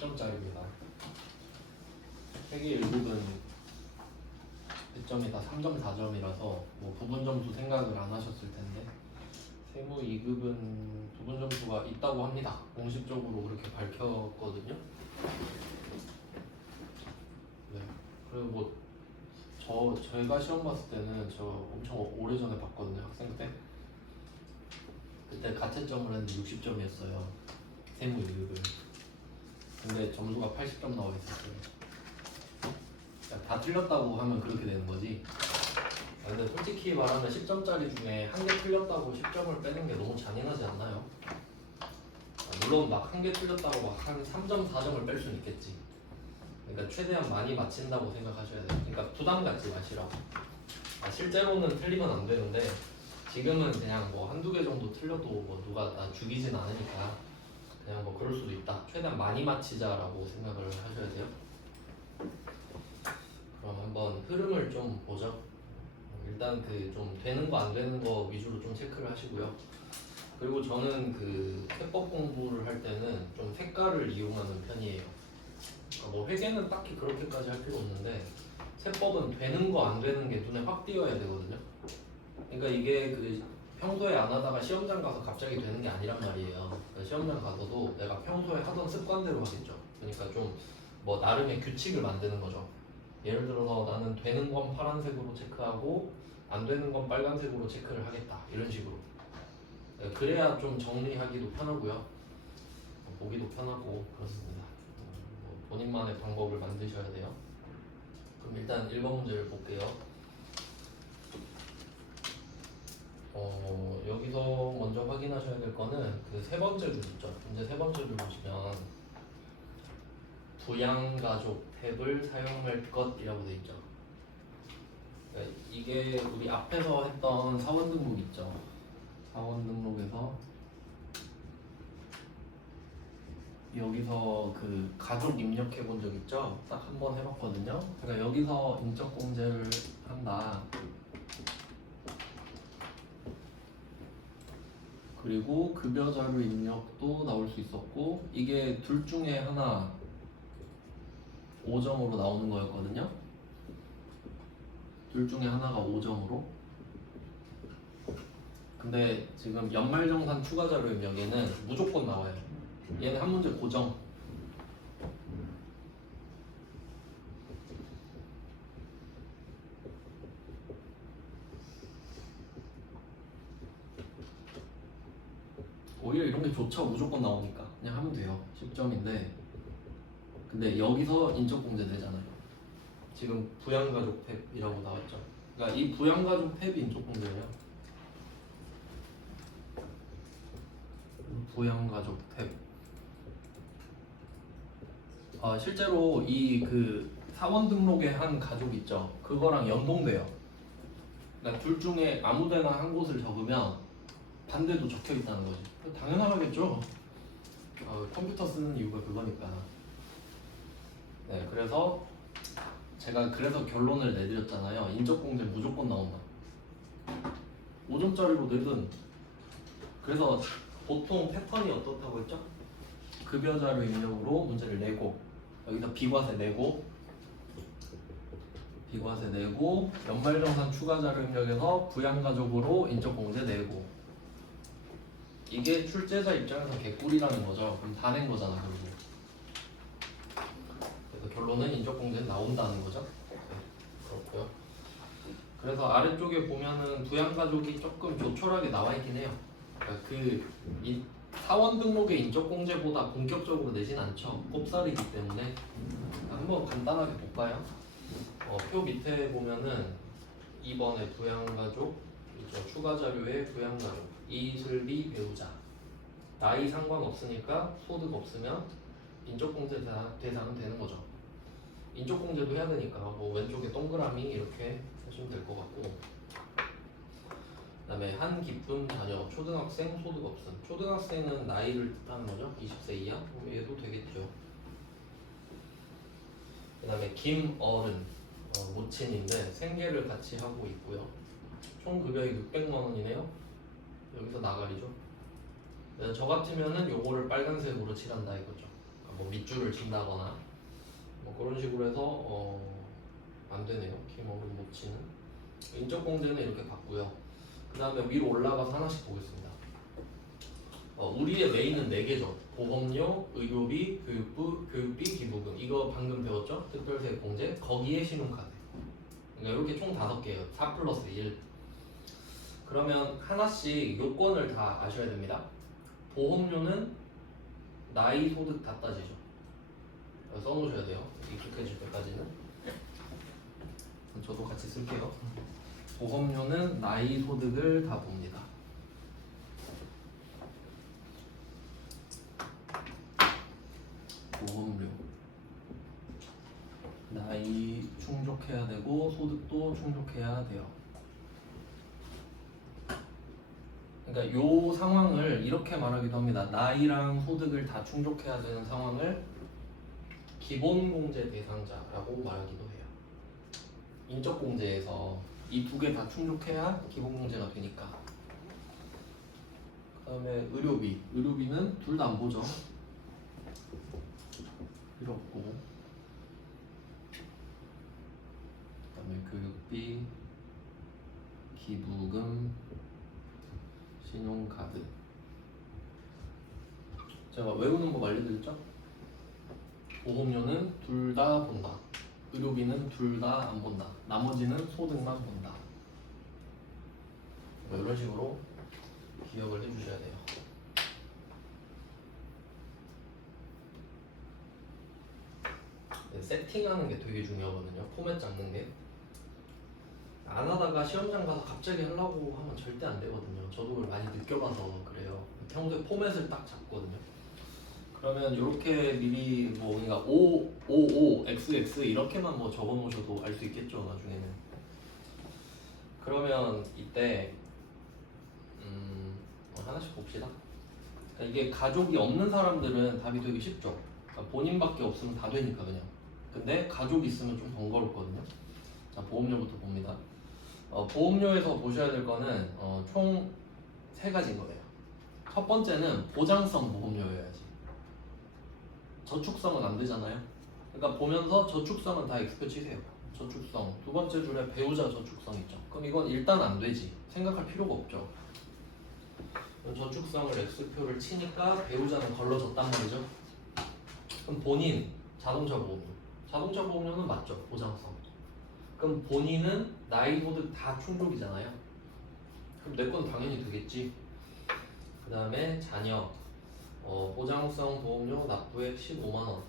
10점짜리입니다. 회계 1급은 배점이 다 3.4점이라서 뭐 부분 점수 생각을 안 하셨을 텐데 세무 2급은 부분 점수가 있다고 합니다. 공식적으로 그렇게 밝혔거든요. 네. 그리고 뭐 저희가 시험 봤을 때는 저 엄청 오래전에 봤거든요. 학생 때. 그때 가채점을 했는데 60점이었어요. 세무 2급을. 근데 점수가 80점 나와 있었어요. 그러니까 다 틀렸다고 하면 그렇게 되는 거지. 근데 솔직히 말하면 10점짜리 중에 한 개 틀렸다고 10점을 빼는 게 너무 잔인하지 않나요? 물론 막 한 개 틀렸다고 막 한 3점, 4점을 뺄 수는 있겠지. 그러니까 최대한 많이 맞힌다고 생각하셔야 돼요. 그러니까 부담 갖지 마시라고. 실제로는 틀리면 안 되는데 지금은 그냥 뭐 한두 개 정도 틀려도 뭐 누가 나 죽이진 않으니까 그냥 뭐 그럴 수도 있다. 최대한 많이 맞히자라고 생각을 하셔야 돼요. 그럼 한번 흐름을 좀 보죠. 일단 그 좀 되는 거 안 되는 거 위주로 좀 체크를 하시고요. 그리고 저는 그 세법 공부를 할 때는 좀 색깔을 이용하는 편이에요. 뭐 회계는 딱히 그렇게까지 할 필요 없는데 세법은 되는 거 안 되는 게 눈에 확 띄어야 되거든요. 그러니까 이게 그 평소에 안 하다가 시험장 가서 갑자기 되는 게 아니란 말이에요. 그러니까 시험장 가서도 내가 평소에 하던 습관대로 하겠죠. 그러니까 좀 뭐 나름의 규칙을 만드는 거죠. 예를 들어서 나는 되는 건 파란색으로 체크하고 안 되는 건 빨간색으로 체크를 하겠다. 이런 식으로. 그래야 좀 정리하기도 편하고요. 보기도 편하고 그렇습니다. 본인만의 방법을 만드셔야 돼요. 그럼 일단 1번 문제를 볼게요. 여기서 먼저 확인하셔야 될 거는 그 세 번째 줄 있죠. 문제 세 번째 줄 보시면 부양가족 탭을 사용할 것이라고 되어 있죠. 그러니까 이게 우리 앞에서 했던 사원 등록 있죠. 사원 등록에서 여기서 그 가족 입력해 본 적 있죠? 딱 한 번 해봤거든요. 그러니까 여기서 인적 공제를 한다. 그리고 급여 자료 입력도 나올 수 있었고 이게 둘 중에 하나 5점으로 나오는 거였거든요. 둘 중에 하나가 5점으로. 근데 지금 연말정산 추가 자료 입력에는 무조건 나와요. 얘는 한 문제 고정. 오히려 이런 게 좋죠. 무조건 나오니까 그냥 하면 돼요. 10점인데 근데 여기서 인적 공제 되잖아요. 지금 부양가족 탭이라고 나왔죠. 그러니까 이 부양가족 탭이 인적 공제예요. 부양가족 탭. 실제로 이 그 사원 등록에 한 가족 있죠. 그거랑 연동돼요. 그러니까 둘 중에 아무데나 한 곳을 적으면 반대도 적혀 있다는 거지. 당연하겠죠. 컴퓨터 쓰는 이유가 그거니까. 네, 그래서 제가 그래서 결론을 내드렸잖아요. 인적공제 무조건 나온다. 5점짜리로 내든. 그래서 보통 패턴이 어떻다고 했죠? 급여 자료 입력으로 문제를 내고 여기서 비과세 내고 연말정산 추가 자료 입력에서 부양가족으로 인적공제 내고 이게 출제자 입장에서 개꿀이라는 거죠. 그럼 다 낸 거잖아 결국. 그래서 결론은 인적공제는 나온다는 거죠. 네, 그렇고요. 그래서 아래쪽에 보면은 부양가족이 조금 조촐하게 나와 있긴 해요. 그러니까 이 사원 등록의 인적공제보다 본격적으로 내진 않죠. 꼽살이기 때문에. 한번 간단하게 볼까요? 표 밑에 보면은 2번에 부양가족, 추가 자료에 부양가족, 이슬비 배우자. 나이 상관없으니까 소득 없으면 인적공제 대상은 되는 거죠. 인적공제도 해야 되니까 뭐 왼쪽에 동그라미 이렇게 하시면 될 것 같고 그 다음에 한 기쁨 자녀, 초등학생, 소득 없음. 초등학생은 나이를 뜻하는 거죠. 20세 이하? 그럼 얘도 되겠죠. 그 다음에 김어른, 모친인데 생계를 같이 하고 있고요. 총 급여이 600만 원이네요. 여기서 나가리죠. 저 같으면은 요거를 빨간색으로 칠한다 이거죠. 그러니까 뭐 밑줄을 친다거나 뭐 그런 식으로 해서 안 되네요. 기억을 못 치는. 인적 공제는 이렇게 봤고요. 그 다음에 위로 올라가서 하나씩 보겠습니다. 우리의 메인은 4개죠. 보험료, 의료비, 교육부, 교육비, 기부금. 이거 방금 배웠죠? 특별세액 공제. 거기에 신용카드. 그러니까 이렇게 총 5개예요. 4 플러스 1. 그러면 하나씩 요건을 다 아셔야 됩니다. 보험료는 나이, 소득 다 따지죠. 써놓으셔야 돼요. 익숙해질 때까지는. 저도 같이 쓸게요. 보험료는 나이, 소득을 다 봅니다. 보험료 나이 충족해야 되고 소득도 충족해야 돼요. 그러니까 요 상황을 이렇게 말하기도 합니다. 나이랑 소득을 다 충족해야 되는 상황을 기본공제 대상자라고 말하기도 해요. 인적공제에서 이 2개 다 충족해야 기본공제가 되니까. 그 다음에 의료비. 의료비는 둘 다 안 보죠. 필요 없고. 그 다음에 교육비, 기부금, 신용카드. 제가 외우는 법 알려드렸죠? 보험료는 둘 다 본다. 의료비는 둘 다 안 본다. 나머지는 소득만 본다. 뭐 이런 식으로 기억을 해주셔야 돼요. 네, 세팅하는 게 되게 중요하거든요. 포맷 잡는 게. 안 하다가 시험장 가서 갑자기 하려고 하면 절대 안 되거든요. 저도 그걸 많이 느껴봐서 그래요. 평소에 포맷을 딱 잡거든요. 그러면 이렇게 미리 뭐 그러니까 5, 5, 5, X, X 이렇게만 뭐 적어 놓으셔도 알 수 있겠죠, 나중에는. 그러면 이때 하나씩 봅시다. 그러니까 이게 가족이 없는 사람들은 답이 되게 쉽죠. 그러니까 본인밖에 없으면 다 되니까 그냥. 근데 가족이 있으면 좀 번거롭거든요. 자, 보험료부터 봅니다. 보험료에서 보셔야 될 거는 총 3가지인 거예요. 첫 번째는 보장성 보험료여야지. 저축성은 안 되잖아요. 그러니까 보면서 저축성은 다 X표 치세요. 저축성. 두 번째 줄에 배우자 저축성 있죠. 그럼 이건 일단 안 되지. 생각할 필요가 없죠. 저축성을 X표를 치니까 배우자는 걸러졌단 말이죠. 그럼 본인 자동차 보험료. 자동차 보험료는 맞죠. 보장성. 그럼 본인은 나이, 소득 다 충족이잖아요. 그럼 내 건 당연히 되겠지. 그 다음에 자녀. 보장성 보험료 납부액 15만원.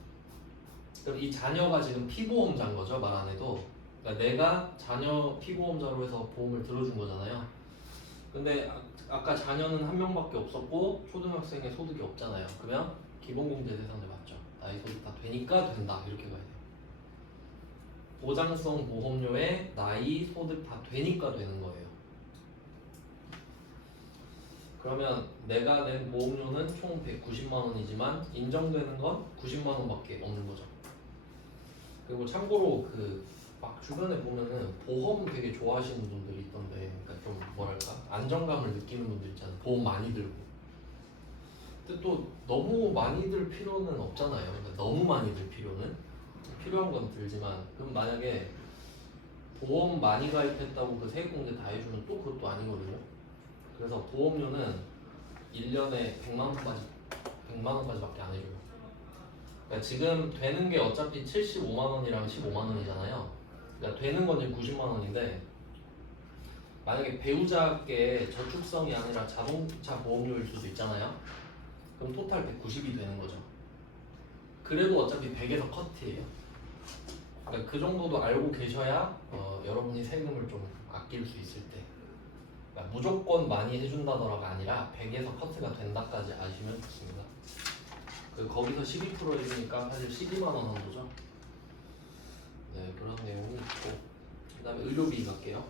그럼 이 자녀가 지금 피보험자인 거죠, 말 안 해도. 그러니까 내가 자녀 피보험자로 해서 보험을 들어준 거잖아요. 근데 아까 자녀는 한 명밖에 없었고 초등학생의 소득이 없잖아요. 그러면 기본공제 대상자 맞죠? 나이, 소득 다 되니까 된다. 이렇게 가야 돼요. 보장성 보험료에 나이, 소득 다 되니까 되는 거예요. 그러면 내가 낸 보험료는 총 190만 원이지만 인정되는 건 90만 원밖에 없는 거죠. 그리고 참고로 막 주변에 보면은 보험 되게 좋아하시는 분들이 있던데, 그러니까 좀 뭐랄까 안정감을 느끼는 분들 있잖아요. 보험 많이 들고. 근데 또 너무 많이 들 필요는 없잖아요. 그러니까 너무 많이 들 필요는 필요한 건 들지만, 그럼 만약에 보험 많이 가입했다고 그 세액공제 다 해주면 또 그것도 아니거든요. 그래서 보험료는 1년에 100만 원까지밖에 안 해줘요. 그러니까 지금 되는 게 어차피 75만 원이랑 15만 원이잖아요. 그러니까 되는 건 지금 90만 원인데, 만약에 배우자께 저축성이 아니라 자동차 보험료일 수도 있잖아요. 그럼 토탈 190이 되는 거죠. 그래도 어차피 100에서 커트예요. 그러니까 그 정도도 알고 계셔야 여러분이 세금을 좀 아낄 수 있을 때, 그러니까 무조건 많이 해준다더라가 아니라 100에서 커트가 된다까지 아시면 좋습니다. 거기서 12% 해주니까 사실 12만 원 정도죠. 네, 그런 내용이 있고, 그 다음에 의료비 갈게요.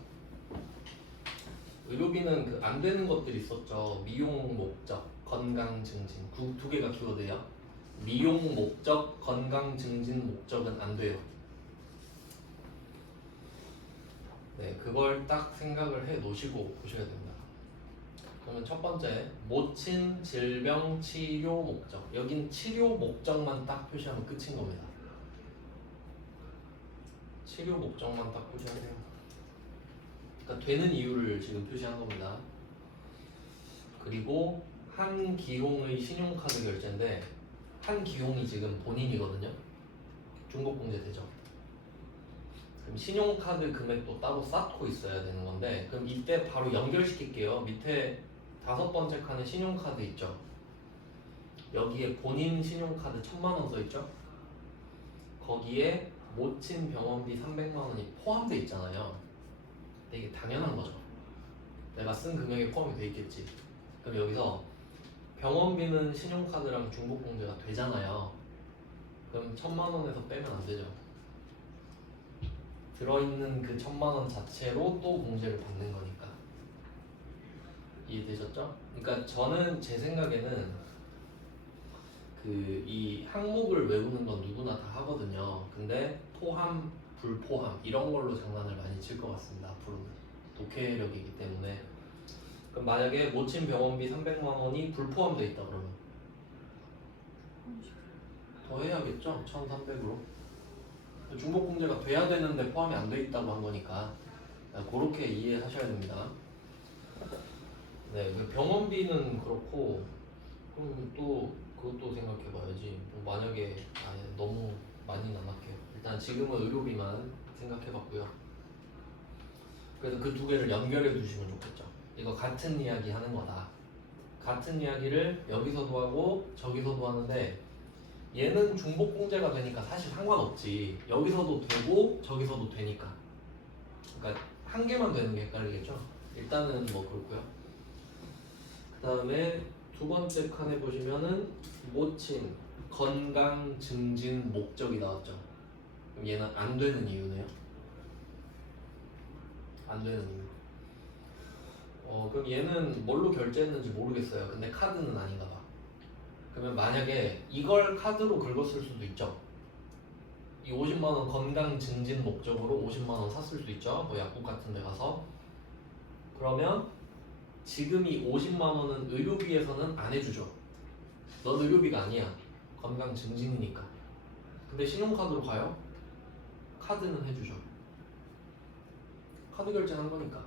의료비는 안 되는 것들이 있었죠. 미용 목적, 건강 증진. 두 개가 키워드예요. 미용 목적, 건강 증진 목적은 안 돼요. 네, 그걸 딱 생각을 해 놓으시고 보셔야 됩니다. 그러면 첫 번째 모친 질병 치료 목적. 여긴 치료 목적만 딱 표시하면 끝인 겁니다. 치료 목적만 딱 표시하세요. 그러니까 되는 이유를 지금 표시한 겁니다. 그리고 한 기용의 신용카드 결제인데 한 기용이 지금 본인이거든요. 중복공제 되죠. 그럼 신용카드 금액도 따로 쌓고 있어야 되는 건데 그럼 이때 바로 연결시킬게요. 밑에 5번째 칸에 신용카드 있죠. 여기에 본인 신용카드 1000만원 써있죠. 거기에 모친 병원비 300만원이 포함되어 있잖아요. 근데 이게 당연한 거죠. 내가 쓴 금액에 포함이 돼 있겠지. 그럼 여기서 병원비는 신용카드랑 중복공제가 되잖아요. 그럼 1000만원에서 빼면 안 되죠. 들어있는 그 1000만원 자체로 또 공제를 받는 거니까. 이해되셨죠? 그러니까 저는 제 생각에는 그 이 항목을 외우는 건 누구나 다 하거든요. 근데 포함, 불포함 이런 걸로 장난을 많이 칠 것 같습니다. 앞으로는 독해력이기 때문에. 그럼 만약에 모친 병원비 300만 원이 불포함되어 있다 그러면 더 해야겠죠? 1300으로. 중복공제가 돼야 되는데 포함이 안 돼 있다고 한 거니까 그렇게 이해하셔야 됩니다. 네, 그 병원비는 그렇고 그럼 또 그것도 생각해봐야지. 뭐 만약에 너무 많이 남았게요. 일단 지금은 의료비만 생각해봤고요. 그래서 그 두 개를 연결해 두시면 좋겠죠. 이거 같은 이야기 하는 거다. 같은 이야기를 여기서도 하고 저기서도 하는데 얘는 중복공제가 되니까 사실 상관없지. 여기서도 되고 저기서도 되니까. 그러니까 한 개만 되는 게 헷갈리겠죠. 일단은 뭐 그렇고요. 그 다음에 두 번째 칸에 보시면은 모친 건강 증진 목적이 나왔죠. 그럼 얘는 안 되는 이유네요. 안 되는 이유. 그럼 얘는 뭘로 결제했는지 모르겠어요. 근데 카드는 아닌가 봐. 그러면 만약에 이걸 카드로 긁었을 수도 있죠. 이 50만원 건강 증진 목적으로 50만원 샀을 수도 있죠. 뭐 약국 같은 데 가서. 그러면 지금 이 50만원은 의료비에서는 안 해주죠. 넌 의료비가 아니야. 건강 증진이니까. 근데 신용카드로 가요? 카드는 해주죠. 카드 결제는 한 거니까.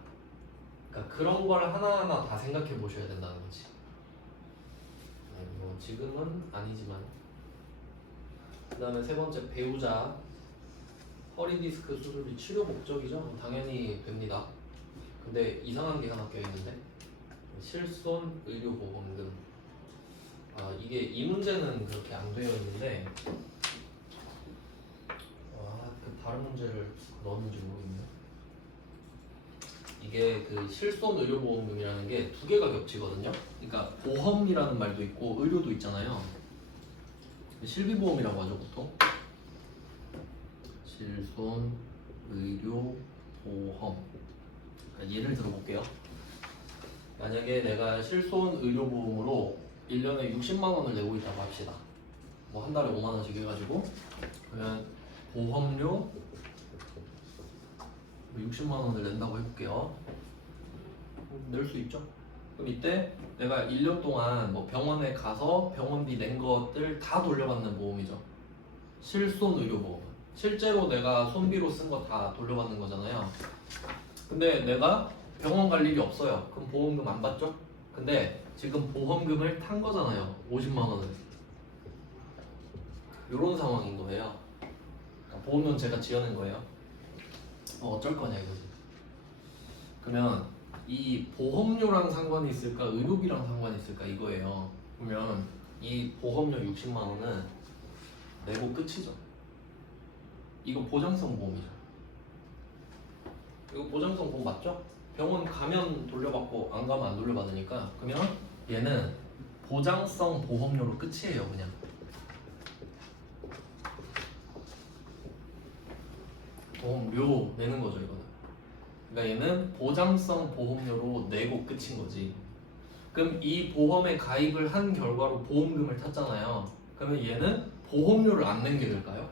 그러니까 그런 걸 하나하나 다 생각해 보셔야 된다는 거지. 네, 뭐 지금은 아니지만. 그 다음에 세 번째 배우자 허리 디스크 수술이 치료 목적이죠. 당연히 됩니다. 근데 이상한 게 하나 껴있는데 실손 의료보험금. 이게 이 문제는 그렇게 안 되어 있는데 그 다른 문제를 넣었는지 모르겠네요. 이게 그 실손 의료보험금이라는 게 두 개가 겹치거든요. 그러니까 보험이라는 말도 있고 의료도 있잖아요. 실비보험이라고 하죠 보통. 실손 의료보험. 그러니까 예를 들어볼게요. 만약에 내가 실손 의료보험으로 1년에 60만 원을 내고 있다고 합시다. 뭐 한 달에 5만 원씩 해가지고 그러면 보험료 60만 원을 낸다고 해볼게요. 낼 수 있죠. 그럼 이때 내가 1년 동안 뭐 병원에 가서 병원비 낸 것들 다 돌려받는 보험이죠. 실손 의료보험. 실제로 내가 손비로 쓴 거 다 돌려받는 거잖아요. 근데 내가 병원 갈 일이 없어요. 그럼 보험금 안 받죠? 근데 지금 보험금을 탄 거잖아요. 50만 원을. 이런 상황인 거예요. 그러니까 보험료는 제가 지어낸 거예요. 어쩔 거냐 이거지. 그러면 이 보험료랑 상관이 있을까 의료비랑 상관이 있을까 이거예요. 그러면 이 보험료 60만 원은 내고 끝이죠. 이거 보장성 보험이죠. 이거 보장성 보험 맞죠? 병원 가면 돌려받고 안 가면 안 돌려받으니까. 그러면 얘는 보장성 보험료로 끝이에요. 그냥 보험료 내는 거죠 이거는. 그러니까 얘는 보장성 보험료로 내고 끝인 거지. 그럼 이 보험에 가입을 한 결과로 보험금을 탔잖아요. 그러면 얘는 보험료를 안 낸 게 될까요?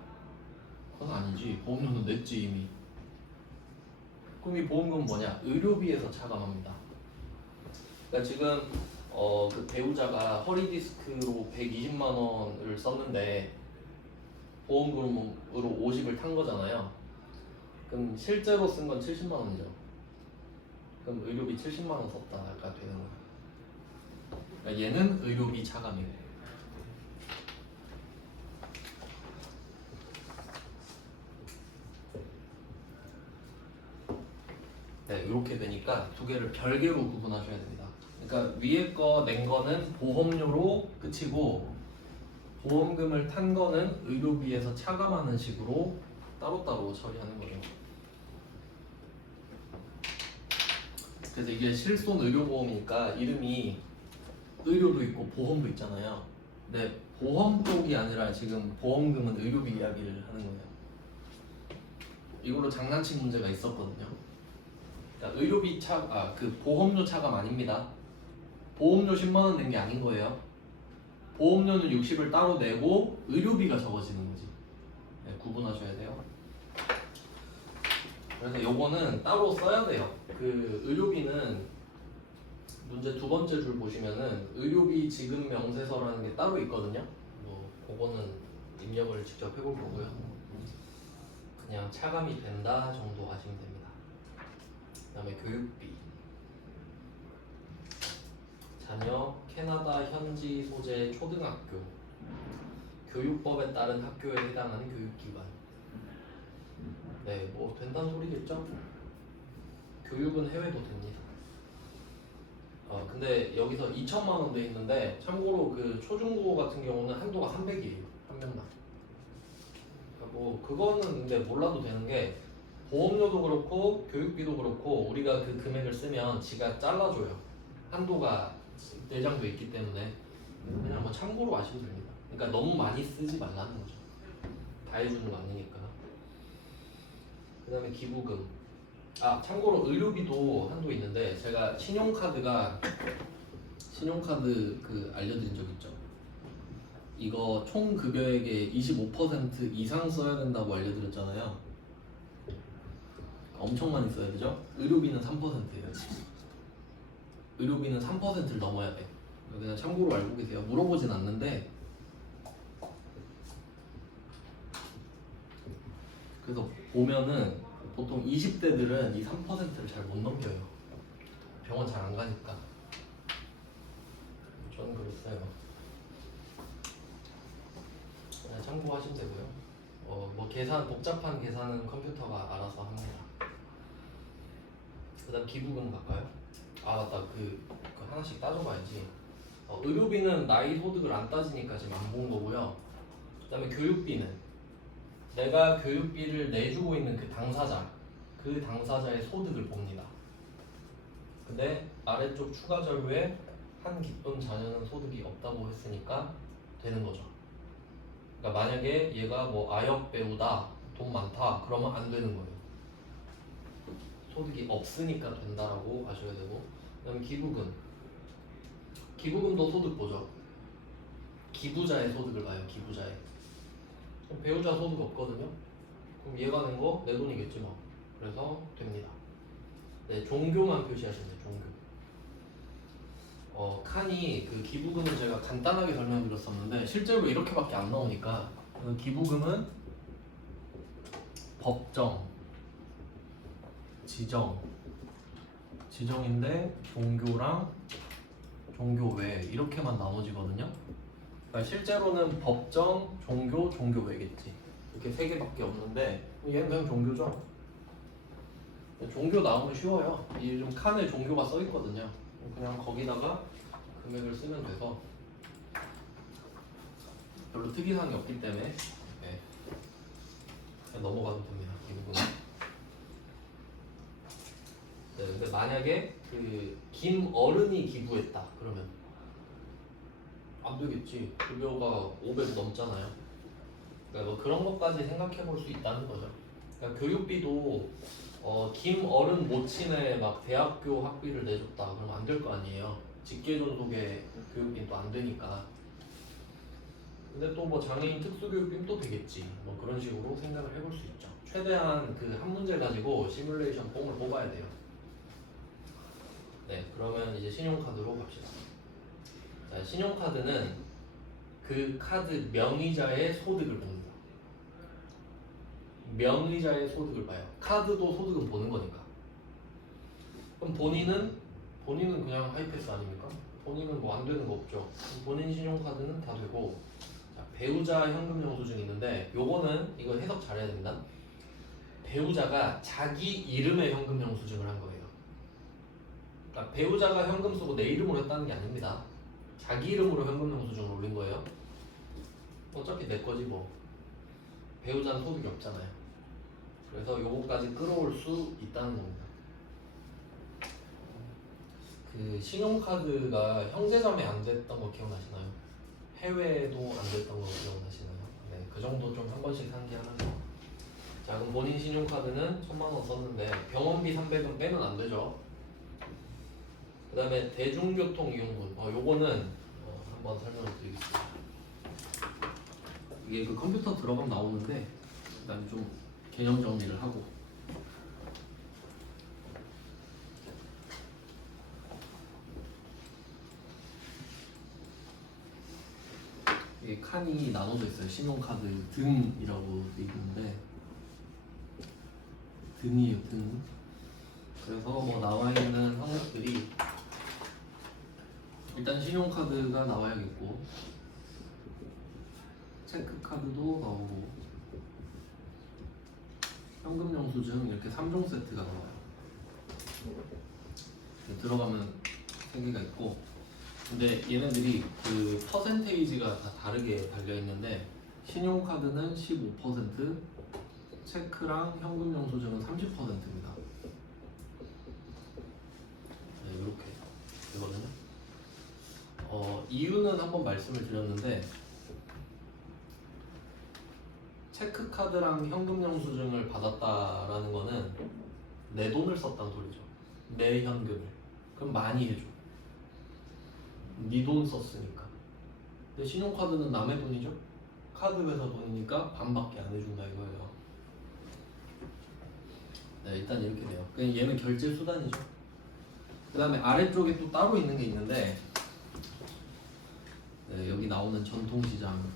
그건 아니지. 보험료는 냈지 이미. 그럼 이 보험금은 뭐냐? 의료비에서 차감합니다. 그러니까 지금 그 배우자가 허리 디스크로 120만 원을 썼는데 보험금으로 50을 탄 거잖아요. 그럼 실제로 쓴 건 70만 원이죠. 그럼 의료비 70만 원 썼다가 되는 거예요. 그러니까 얘는 의료비 차감이에요. 네, 이렇게 되니까 두 개를 별개로 구분하셔야 됩니다. 그러니까 위에 거 낸 거는 보험료로 끝이고 보험금을 탄 거는 의료비에서 차감하는 식으로 따로따로 처리하는 거죠. 그래서 이게 실손 의료보험이니까 이름이 의료도 있고 보험도 있잖아요. 근데 보험 쪽이 아니라 지금 보험금은 의료비 이야기를 하는 거예요. 이걸로 장난친 문제가 있었거든요. 그러니까 의료비 그 보험료 차감 아닙니다. 보험료 10만 원 낸 게 아닌 거예요. 보험료는 60을 따로 내고 의료비가 적어지는 거지. 네, 구분하셔야 돼요. 그래서 요거는 따로 써야 돼요. 그 의료비는 문제 두 번째 줄 보시면은 의료비 지급 명세서라는 게 따로 있거든요. 뭐 그거는 입력을 직접 해볼 거고요. 그냥 차감이 된다 정도 하시면 됩니다. 그다음에 교육비. 자녀 캐나다 현지 소재 초등학교 교육법에 따른 학교에 해당하는 교육기관. 네, 뭐 된다는 소리겠죠? 교육은 해외도 됩니다. 근데 여기서 2천만 원 돼 있는데 참고로 그 초중고 같은 경우는 한도가 300이에요. 한 명당. 뭐 그거는 근데 몰라도 되는 게 보험료도 그렇고 교육비도 그렇고 우리가 그 금액을 쓰면 지가 잘라줘요. 한도가 내장돼 있기 때문에 그냥 뭐 참고로 아시면 됩니다. 그러니까 너무 많이 쓰지 말라는 거죠. 다 해주는 거 아니니까. 그 다음에 기부금. 참고로 의료비도 한도 있는데 제가 신용카드 그 알려드린 적 있죠. 이거 총 급여액의 25% 이상 써야 된다고 알려드렸잖아요. 엄청 많이 써야 되죠. 의료비는 3%예요. 의료비는 3%를 넘어야 돼. 그냥 참고로 알고 계세요. 물어보진 않는데. 그래서 보면은 보통 20대들은 이 3%를 잘 못 넘겨요. 병원 잘 안 가니까. 저는 그랬어요. 그냥 참고하시면 되고요. 뭐 복잡한 계산은 컴퓨터가 알아서 합니다. 그 다음 기부금 갈까요? 맞다. 그 하나씩 따져봐야지. 의료비는 나이 소득을 안 따지니까 지금 안 본 거고요. 그 다음에 교육비는 내가 교육비를 내주고 있는 그 당사자의 소득을 봅니다. 근데 아래쪽 추가 자료에 한 기쁨 자녀는 소득이 없다고 했으니까 되는 거죠. 그러니까 만약에 얘가 뭐 아역 배우다, 돈 많다, 그러면 안 되는 거예요. 소득이 없으니까 된다라고 아셔야 되고. 그 다음에 기부금도 소득 보죠. 기부자의 소득을 봐요. 기부자의. 배우자 소득 없거든요. 그럼 얘가 낸 거 내 돈이겠지 뭐. 그래서 됩니다. 네, 종교만 표시하시면 돼요. 종교. 칸이 그 기부금은 제가 간단하게 설명드렸었는데 실제로 이렇게밖에 안 나오니까 그 기부금은 법정, 지정인데 종교랑 종교 외 이렇게만 나눠지거든요. 그러니까 실제로는 법정, 종교 외겠지. 이렇게 세 개밖에 없는데 얘는 그냥 종교죠. 종교 나오면 쉬워요. 이 좀 칸에 종교가 써 있거든요. 그냥 거기다가 금액을 쓰면 돼서 별로 특이사항이 없기 때문에 네. 그냥 넘어가도 됩니다. 기부금. 네, 근데 만약에 그 김어른이 기부했다 그러면 안 되겠지. 급여가 500 넘잖아요. 그러니까 뭐 그런 것까지 생각해 볼 수 있다는 거죠. 그러니까 교육비도 김어른 모친의 막 대학교 학비를 내줬다 그러면 안 될 거 아니에요. 직계존속의 교육비는 또 안 되니까. 근데 또 뭐 장애인 특수교육비는 또 되겠지. 뭐 그런 식으로 생각을 해볼 수 있죠. 최대한 그 한 문제 가지고 시뮬레이션 뽕을 뽑아야 돼요. 네, 그러면 이제 신용카드로 갑시다. 자, 신용카드는 그 카드 명의자의 소득을 봅니다. 명의자의 소득을 봐요. 카드도 소득은 보는 거니까. 그럼 본인은 그냥 하이패스 아닙니까? 본인은 뭐 안 되는 거 없죠. 본인 신용카드는 다 되고. 자, 배우자 현금 영수증이 있는데 요거는 이거 해석 잘해야 됩니다. 배우자가 자기 이름의 현금 영수증을 한 거예요. 그러니까 배우자가 현금 쓰고 내 이름으로 했다는 게 아닙니다. 자기 이름으로 현금 영수증을 올린 거예요. 어차피 내 거지 뭐. 배우자는 소득이 없잖아요. 그래서 요거까지 끌어올 수 있다는 겁니다. 그 신용카드가 형제자매 안 됐던 거 기억나시나요? 해외도 안 됐던 거 기억나시나요? 네, 그 정도 좀 한 번씩 상기하는 거. 자, 그럼 본인 신용카드는 1000만원 썼는데 병원비 300은 빼면 안 되죠. 그 다음에 대중교통 이용분. 요거는 한번 설명을 드리겠습니다. 이게 그 컴퓨터 들어가면 나오는데 일단 좀 개념 정리를 하고. 이게 칸이 나눠져 있어요. 신용카드 등이라고 돼 있는데 등이에요, 등. 그래서 뭐 나와 있는 항목들이 일단 신용카드가 나와야겠고 체크카드도 나오고 현금 영수증 이렇게 3종 세트가 나와요. 들어가면 3개가 있고 근데 얘네들이 그 퍼센테이지가 다 다르게 달려 있는데 신용카드는 15%, 체크랑 현금 영수증은 30%입니다. 네, 이렇게 되거든요. 이유는 한번 말씀을 드렸는데 체크카드랑 현금 영수증을 받았다라는 거는 내 돈을 썼다는 소리죠. 내 현금을. 그럼 많이 해줘. 네 돈 썼으니까. 근데 신용카드는 남의 돈이죠. 카드 회사 돈이니까 반밖에 안 해준다 이거예요. 네, 일단 이렇게 돼요. 그냥 얘는 결제 수단이죠. 그 다음에 아래쪽에 또 따로 있는 게 있는데 네, 여기 나오는 전통시장인가?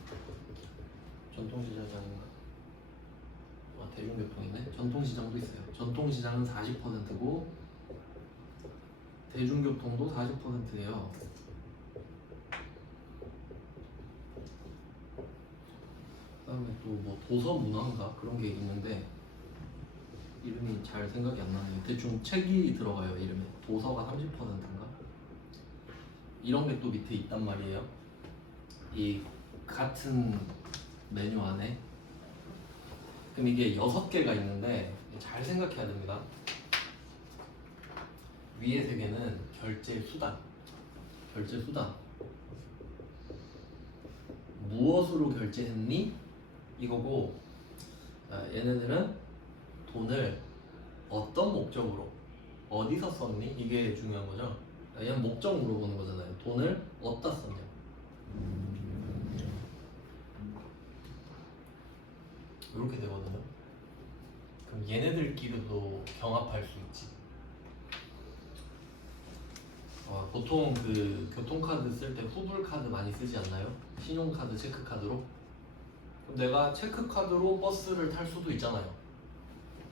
대중교통이네. 전통시장도 있어요. 전통시장은 40%고 대중교통도 40%예요. 그다음에 또 뭐 도서문화인가 그런 게 있는데 이름이 잘 생각이 안 나네요. 대충 책이 들어가요 이름에. 도서가 30%인가? 이런 게 또 밑에 있단 말이에요. 이 같은 메뉴 안에. 그럼 이게 6개가 있는데 잘 생각해야 됩니다. 위에 3개는 결제 수단. 무엇으로 결제했니? 이거고 얘네들은 돈을 어떤 목적으로 어디서 썼니? 이게 중요한 거죠. 얘는 목적 물어보는 거잖아요. 돈을 어디다 썼냐. 이렇게 되거든요. 그럼 얘네들끼리도 경합할 수 있지. 보통 그 교통카드 쓸 때 후불카드 많이 쓰지 않나요? 신용카드, 체크카드로? 그럼 내가 체크카드로 버스를 탈 수도 있잖아요.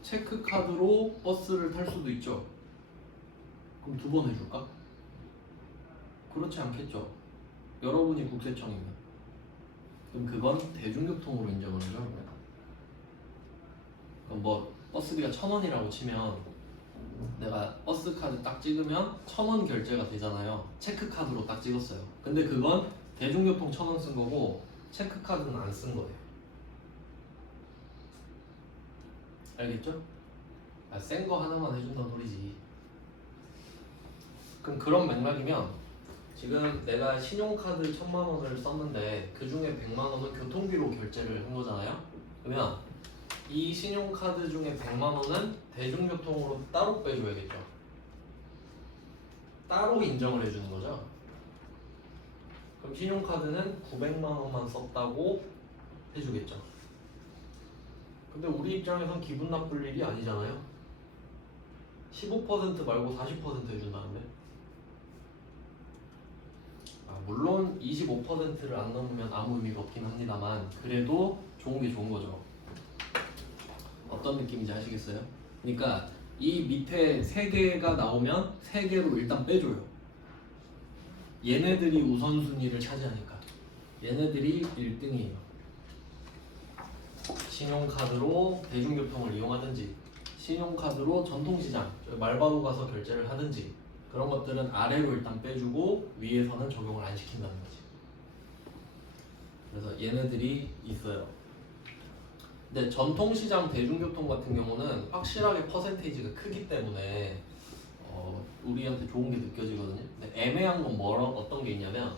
체크카드로 버스를 탈 수도 있죠. 그럼 2번 해줄까? 그렇지 않겠죠. 여러분이 국세청이면. 그럼 그건 대중교통으로 인정을 해줘. 그럼 뭐 버스비가 1000원이라고 치면 내가 버스카드 딱 찍으면 1000원 결제가 되잖아요. 체크카드로 딱 찍었어요. 근데 그건 대중교통 1000원 쓴 거고 체크카드는 안 쓴 거예요. 알겠죠? 센 거 하나만 해준다는 소리지. 그럼 그런 맥락이면 지금 내가 신용카드 1000만 원을 썼는데 그 중에 100만 원은 교통비로 결제를 한 거잖아요. 그러면 이 신용카드 중에 100만 원은 대중교통으로 따로 빼줘야겠죠. 따로 인정을 해주는 거죠. 그럼 신용카드는 900만 원만 썼다고 해주겠죠. 근데 우리 입장에선 기분 나쁠 일이 아니잖아요. 15% 말고 40% 해준다는데 물론 25%를 안 넘으면 아무 의미가 없긴 합니다만 그래도 좋은 게 좋은 거죠. 어떤 느낌인지 아시겠어요? 그러니까 이 밑에 3개가 나오면 3개로 일단 빼줘요. 얘네들이 우선순위를 차지하니까. 얘네들이 1등이에요. 신용카드로 대중교통을 이용하든지 신용카드로 전통시장, 말바로 가서 결제를 하든지 그런 것들은 아래로 일단 빼주고 위에서는 적용을 안 시킨다는 거지. 그래서 얘네들이 있어요. 근데 전통시장 대중교통 같은 경우는 확실하게 퍼센테이지가 크기 때문에 우리한테 좋은 게 느껴지거든요. 근데 애매한 건 어떤 게 있냐면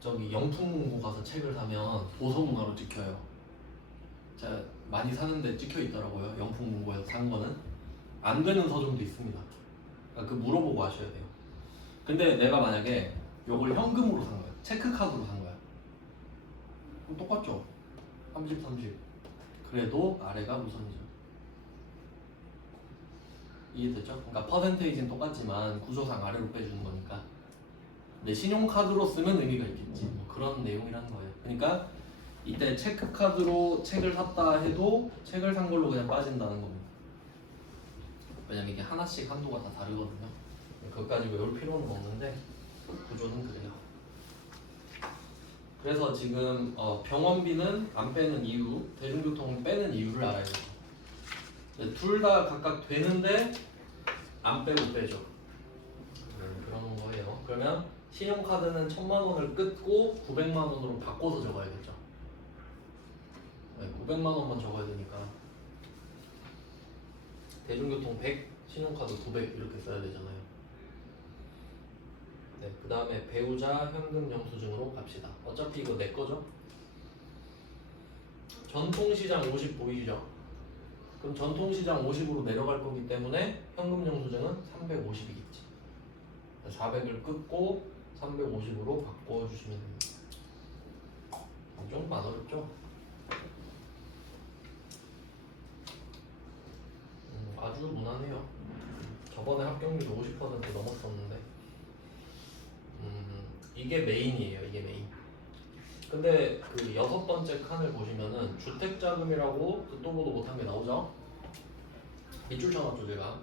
저기 영풍문고 가서 책을 사면 도서문화로 찍혀요. 제가 많이 사는데 찍혀 있더라고요. 영풍문고에서 산 거는 안 되는 서점도 있습니다. 그러니까 그 물어보고 하셔야 돼요. 근데 내가 만약에 이걸 현금으로 산 거야, 체크카드로 산 거야, 그럼 똑같죠? 30, 30. 그래도 아래가 우선이죠. 이해됐죠? 그러니까 퍼센테이지는 똑같지만 구조상 아래로 빼주는 거니까. 근데 신용카드로 쓰면 의미가 있겠지. 뭐 그런 내용이라는 거예요. 그러니까 이때 체크카드로 책을 샀다 해도 책을 산 걸로 그냥 빠진다는 겁니다. 왜냐면 이게 하나씩 한도가 다 다르거든요. 그것까지 외울 필요는 없는데 구조는 그래요. 그래서 지금 병원비는 안 빼는 이유, 대중교통은 빼는 이유를 알아야 돼요. 둘 다 각각 되는데 안 빼고 빼죠. 그런 거예요. 그러면 신용카드는 1000만 원을 끊고 900만 원으로 바꿔서 적어야겠죠. 900만 원만 적어야 되니까 대중교통 100, 신용카드 900 이렇게 써야 되잖아요. 네, 그 다음에 배우자 현금 영수증으로 갑시다. 어차피 이거 내 거죠? 전통시장 50 보이시죠? 그럼 전통시장 50으로 내려갈 거기 때문에 현금 영수증은 350이겠지. 400을 끊고 350으로 바꿔주시면 됩니다. 이 정도만 어렵죠? 아주 무난해요. 저번에 합격률이 50% 넘었었는데 이게 메인이에요. 이게 메인. 근데 그 6번째 칸을 보시면은 주택자금이라고 듣도 보도 못한 게 나오죠? 밑줄 쳐놨죠 제가.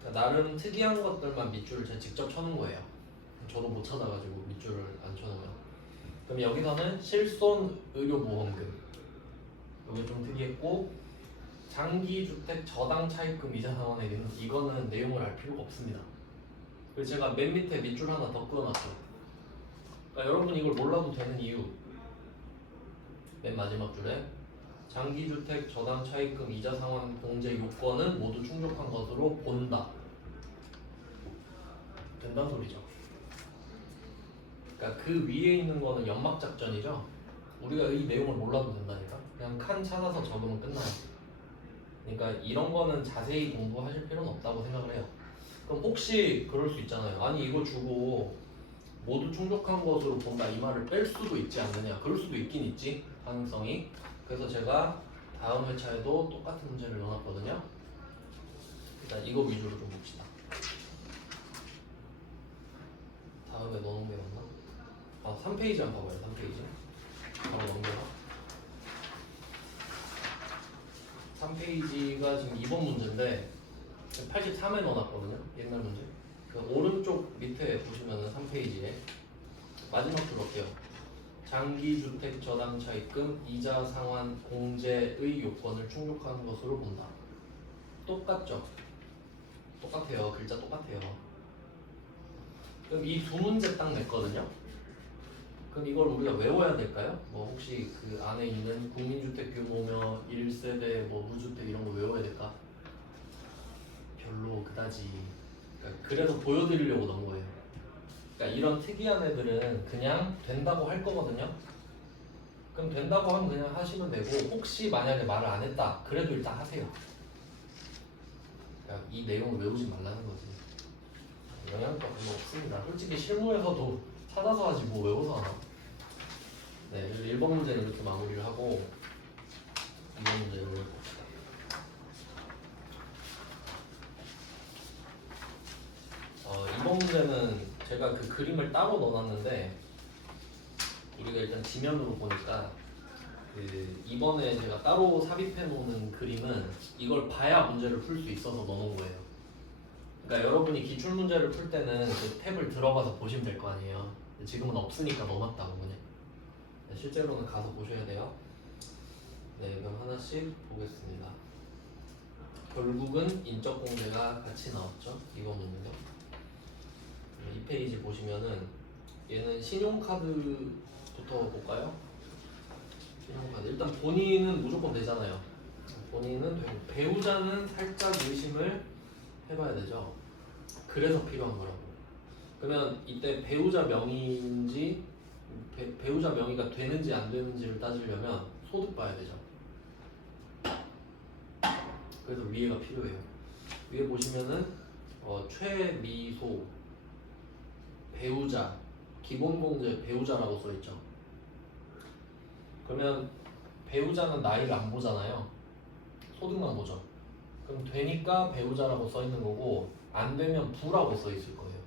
그러니까 나름 특이한 것들만 밑줄을 제가 직접 쳐놓은 거예요. 저도 못 찾아가지고 밑줄을 안 쳐놓으면. 그럼 여기서는 실손 의료보험금, 이게 좀 특이했고, 장기주택 저당 차입금 이자 상환액은 이거는 내용을 알 필요가 없습니다. 그래서 제가 맨 밑에 밑줄 하나 더 그어놨죠. 그러니까 여러분 이걸 몰라도 되는 이유, 맨 마지막 줄에 장기주택 저당 차입금 이자 상환 공제 요건은 모두 충족한 것으로 본다. 된다는 소리죠. 그러니까 그 위에 있는 거는 연막작전이죠. 우리가 이 내용을 몰라도 된다니까. 그냥 칸 찾아서 적으면 끝나요. 그러니까 이런 거는 자세히 공부하실 필요는 없다고 생각을 해요. 그럼 혹시 그럴 수 있잖아요. 아니 이거 주고 모두 충족한 것으로 본다 이 말을 뺄 수도 있지 않느냐. 그럴 수도 있긴 있지, 가능성이. 그래서 제가 다음 회차에도 똑같은 문제를 넣어놨거든요. 일단 이거 위주로 좀 봅시다. 다음에 넣어놓은 게 맞나? 3페이지 한번 봐봐요. 3페이지 바로 넘겨라. 3페이지가 지금 2번 문제인데 83에 넣어놨거든요. 옛날 문제. 그 오른쪽 밑에 보시면은 3페이지에 마지막 줄 어때요? 장기주택 저당 차입금 이자 상환 공제의 요건을 충족하는 것으로 본다. 똑같죠? 똑같아요. 글자 똑같아요. 그럼 이 두 문제 딱 냈거든요. 그럼 이걸 우리가 외워야 될까요? 뭐 혹시 그 안에 있는 국민주택 규모며 1세대 뭐 무주택 이런 거 외워야 될까? 별로 그다지. 그러니까 그래서 보여드리려고 넣은 거예요. 그러니까 이런 특이한 애들은 그냥 된다고 할 거거든요. 그럼 된다고 하면 그냥 하시면 되고, 혹시 만약에 말을 안 했다 그래도 일단 하세요. 그러니까 이 내용을 외우지 말라는 거지. 영향가 별로 없습니다. 솔직히 실무에서도 찾아서 하지 뭐 외워서 하나. 네, 1번 문제는 이렇게 마무리를 하고 2번 문제를 봅시다. 2번 문제는 제가 제가 그 그림을 따로 넣어놨는데 우리가 일단 지면으로 보니까 그 이번에 제가 따로 삽입해 놓은 그림은 이걸 봐야 문제를 풀 수 있어서 넣어놓은 거예요. 그러니까 여러분이 기출 문제를 풀 때는 그 탭을 들어가서 보시면 될 거 아니에요. 지금은 없으니까 넣어놨다고 그냥. 실제로는 가서 보셔야 돼요. 네, 그럼 하나씩 보겠습니다. 결국은 인적 공개가 같이 나왔죠. 이거는요. 이 페이지 보시면은 얘는 신용카드부터 볼까요? 신용카드. 일단 본인은 무조건 되잖아요. 본인은 되고 배우자는 살짝 의심을 해봐야 되죠. 그래서 필요한 거라고. 그러면 이때 배우자 명의인지 배우자 명의가 되는지 안 되는지를 따지려면 소득 봐야 되죠. 그래서 위에가 필요해요. 위에 보시면은 최미소 배우자 기본공제 배우자라고 써있죠. 그러면 배우자는 나이를 안 보잖아요. 소득만 보죠. 그럼 되니까 배우자라고 써있는 거고 안 되면 부라고 써있을 거예요.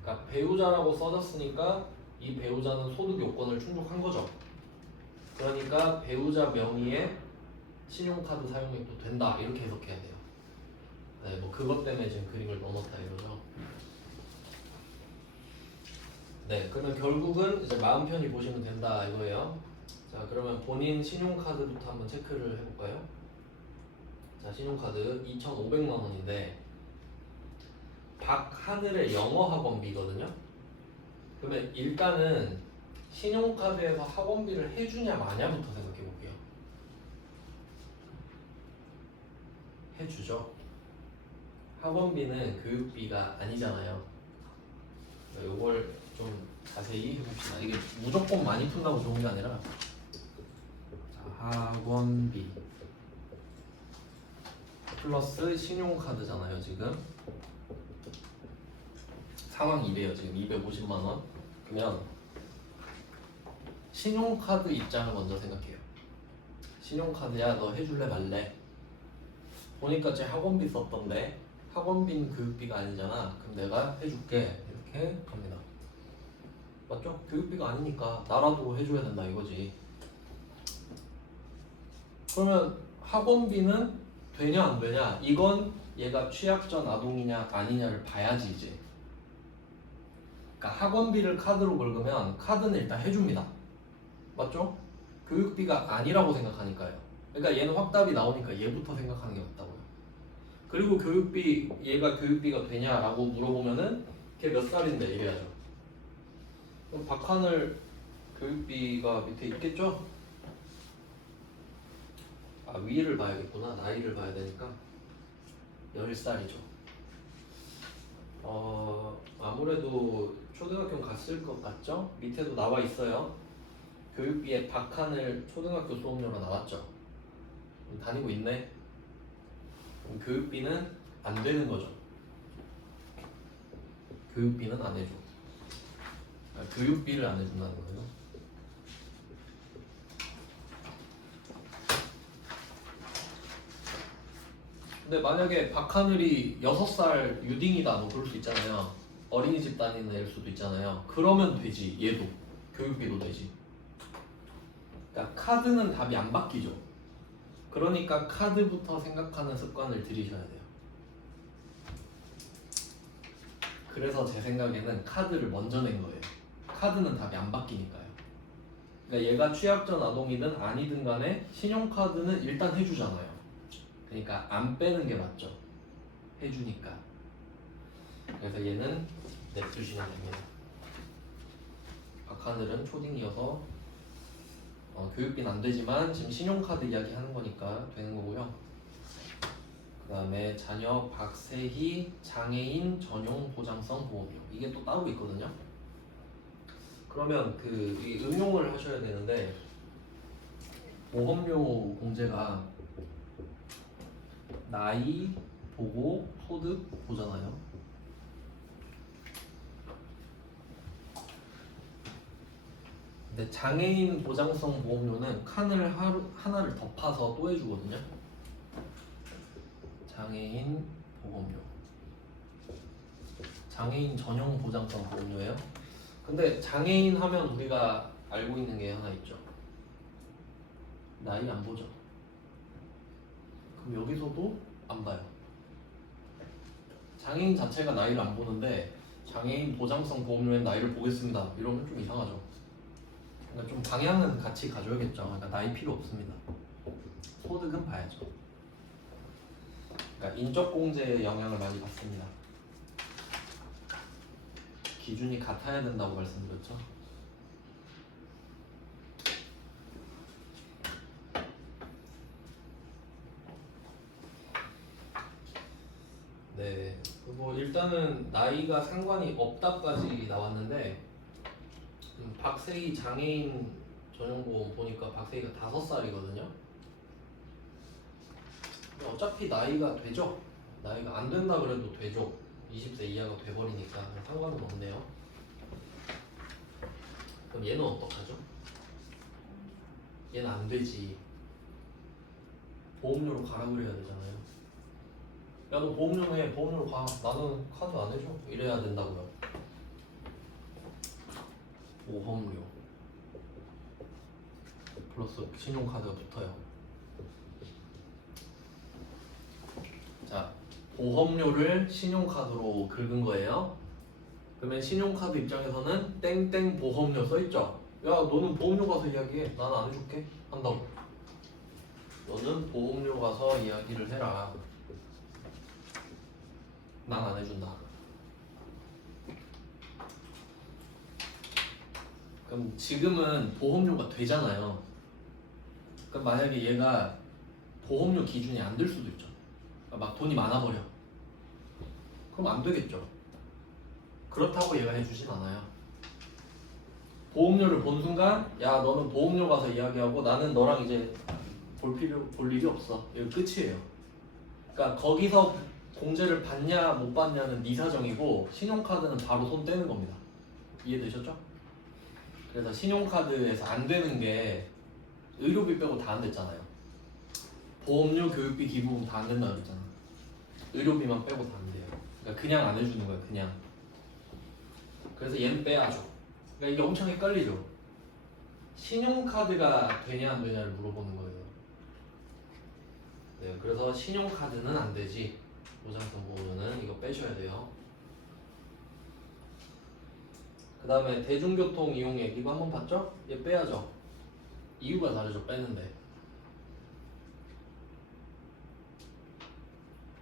그러니까 배우자라고 써졌으니까 이 배우자는 소득 요건을 충족한 거죠. 그러니까 배우자 명의의 신용카드 사용액도 된다 이렇게 해석해야 돼요. 네, 뭐 그것 때문에 지금 그림을 넣어놨다 이러죠. 네, 그러면 결국은 이제 마음 편히 보시면 된다 이거예요. 자, 그러면 본인 신용카드부터 한번 체크를 해볼까요? 자, 신용카드 2,500만 원인데 박하늘의 영어 학원비거든요. 그러면 일단은 신용카드에서 학원비를 해주냐 마냐부터 생각해 볼게요. 해주죠. 학원비는 교육비가 아니잖아요. 이걸 좀 자세히 해봅시다. 이게 무조건 많이 푼다고 좋은 게 아니라 학원비 플러스 신용카드잖아요. 지금 상황 이래요. 지금 250만 원. 그러면 신용카드 입장을 먼저 생각해요. 신용카드야 너 해줄래 말래? 보니까 제 학원비 썼던데 학원비는 교육비가 아니잖아. 그럼 내가 해줄게 이렇게 갑니다. 맞죠? 교육비가 아니니까 나라도 해줘야 된다 이거지. 그러면 학원비는 되냐 안 되냐 이건 얘가 취약전 아동이냐 아니냐를 봐야지 이제. 그러니까 학원비를 카드로 긁으면 카드는 일단 해줍니다. 맞죠? 교육비가 아니라고 생각하니까요. 그러니까 얘는 확답이 나오니까 얘부터 생각하는 게 맞다고요. 그리고 교육비 얘가 교육비가 되냐라고 물어보면은 걔 몇 살인데 이래야죠. 그럼 박하늘 교육비가 밑에 있겠죠? 아, 위를 봐야겠구나. 나이를 봐야 되니까 10살이죠. 아무래도 초등학교 갔을 것 같죠? 밑에도 나와 있어요. 교육비에 박하늘 초등학교 수업료가 나왔죠. 다니고 있네. 그럼 교육비는 안 되는 거죠. 교육비는 안 해줘. 교육비를 안 해준다는 거예요. 근데 만약에 박하늘이 6살 유딩이다 뭐 그럴 수 있잖아요. 어린이집 다니는 애일 수도 있잖아요. 그러면 되지. 얘도 교육비도 되지. 그러니까 카드는 답이 안 바뀌죠. 그러니까 카드부터 생각하는 습관을 들이셔야 돼요. 그래서 제 생각에는 카드를 먼저 낸 거예요. 카드는 답이 안 바뀌니까요. 그러니까 얘가 취약전 아동이든 아니든 간에 신용카드는 일단 해주잖아요. 그러니까 안 빼는 게 맞죠. 해주니까. 그래서 얘는 냅두시면 됩니다. 박하늘은 초딩이어서 교육비는 안 되지만 지금 신용카드 이야기 하는 거니까 되는 거고요. 그 다음에 자녀 박세희 장애인 전용 보장성 보험료 이게 또 따로 있거든요. 그러면 이 응용을 하셔야 되는데 보험료 공제가 나이 보고 소득 보잖아요. 근데 장애인 보장성 보험료는 칸을 하나를 덮어서 또 해주거든요. 장애인 보험료. 장애인 전용 보장성 보험료예요. 근데 장애인 하면 우리가 알고 있는 게 하나 있죠. 나이 안 보죠. 그럼 여기서도 안 봐요. 장애인 자체가 나이를 안 보는데 장애인 보장성 보험료엔 나이를 보겠습니다. 이러면 좀 이상하죠. 그러니까 좀 방향은 같이 가져야겠죠. 그러니까 나이 필요 없습니다. 소득은 봐야죠. 그러니까 인적 공제에 영향을 많이 받습니다. 기준이 같아야 된다고 말씀드렸죠. 네, 뭐 일단은 나이가 상관이 없다까지 나왔는데 박세희 장애인 전용보험 보니까 박세희가 5살이거든요. 어차피 나이가 되죠. 나이가 안 된다 그래도 되죠. 20세 이하가 돼버리니까 상관은 없네요. 그럼 얘는 어떡하죠? 얘는 안 되지. 보험료로 가라 그래야 되잖아요. 야, 너 보험료 내. 보험료로 가. 나는 카드 안 해줘. 이래야 된다고요. 보험료 플러스 신용카드가 붙어요. 자, 보험료를 신용카드로 긁은 거예요. 그러면 신용카드 입장에서는 땡땡 보험료 써있죠? 야, 너는 보험료 가서 이야기해. 나는 안 해줄게. 한다고. 너는 보험료 가서 이야기를 해라. 난 안 해준다. 그럼 지금은 보험료가 되잖아요. 그럼 만약에 얘가 보험료 기준이 안 될 수도 있죠. 그러니까 막 돈이 많아버려. 그럼 안 되겠죠. 그렇다고 얘가 해주진 않아요. 보험료를 본 순간, 야, 너는 보험료 가서 이야기하고 나는 너랑 이제 볼 일이 없어. 이거 끝이에요. 그러니까 거기서 공제를 받냐 못 받냐는 네 사정이고 신용카드는 바로 손 떼는 겁니다. 이해되셨죠? 그래서 신용카드에서 안 되는 게 의료비 빼고 다 안 됐잖아요. 보험료, 교육비, 기부금 다 안 된다고 그랬잖아. 의료비만 빼고 다 안 돼요. 그러니까 그냥 안 해주는 거예요. 그냥. 그래서 얘는 빼야죠. 그러니까 이게 엄청 헷갈리죠. 신용카드가 되냐 안 되냐를 물어보는 거예요. 네, 그래서 신용카드는 안 되지. 보장성 보험료는 이거 빼셔야 돼요. 그 다음에 대중교통 이용액 이거 한번 봤죠? 얘 빼야죠. 이유가 다르죠. 빼는데